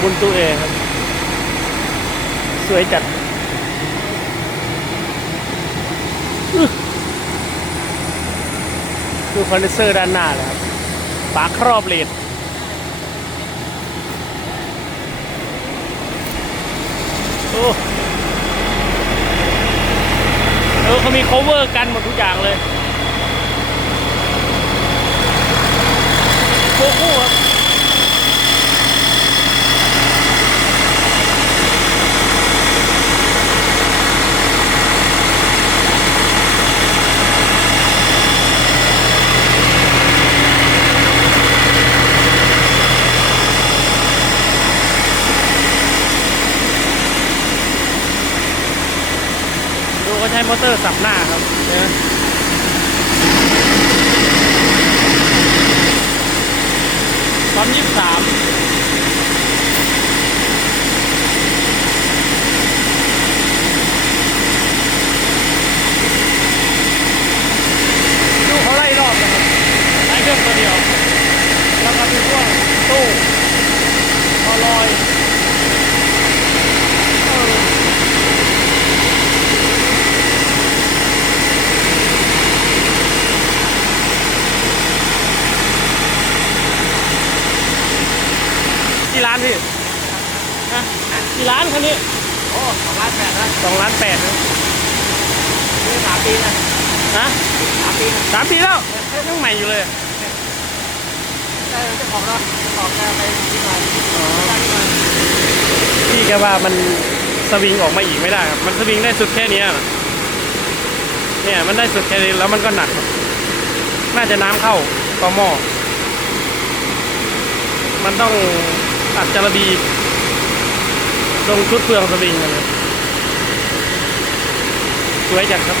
บุนตูเอครับ สวยจัดคือดูคอนเดนเซอร์ด้านหน้าเลยครับฝาครอบเลดโอ้เออเขามี cover กันหมดทุกอย่างเลยโอ้โหครับ ดูเขาใช้มอเตอร์สับหน้าครับเห็นไหมความยี่สามดูเขาไล่รอบนะครับไล่เครื่องตัวเดียว แล้วก็เป็นพวกตู้พอลอยเออ กี่ล้านพี่ฮะกี่ล้านคันนี้โอ้สองล้านแปดนะสองล้านแปดนะนี่สามปีนะฮะสามปีนะสามปีแล้วยังใหม่อยู่เลยได้เจ้าของเนาะเจ้าของแกไปที่ไหนอ๋อได้ที่ไหนพี่แกว่ามันสวิงออกมาอีกไม่ได้ครับ มันสวิงได้สุดแค่เนี้ยนะเนี่ยมันได้สุดแค่นี้แล้วมันก็หนักครับน่าจะน้ำเข้าต่อหม้อมันต้อง อัดจารบีลงชุดเฟืองสลิงกันเลยสวยจัดครับ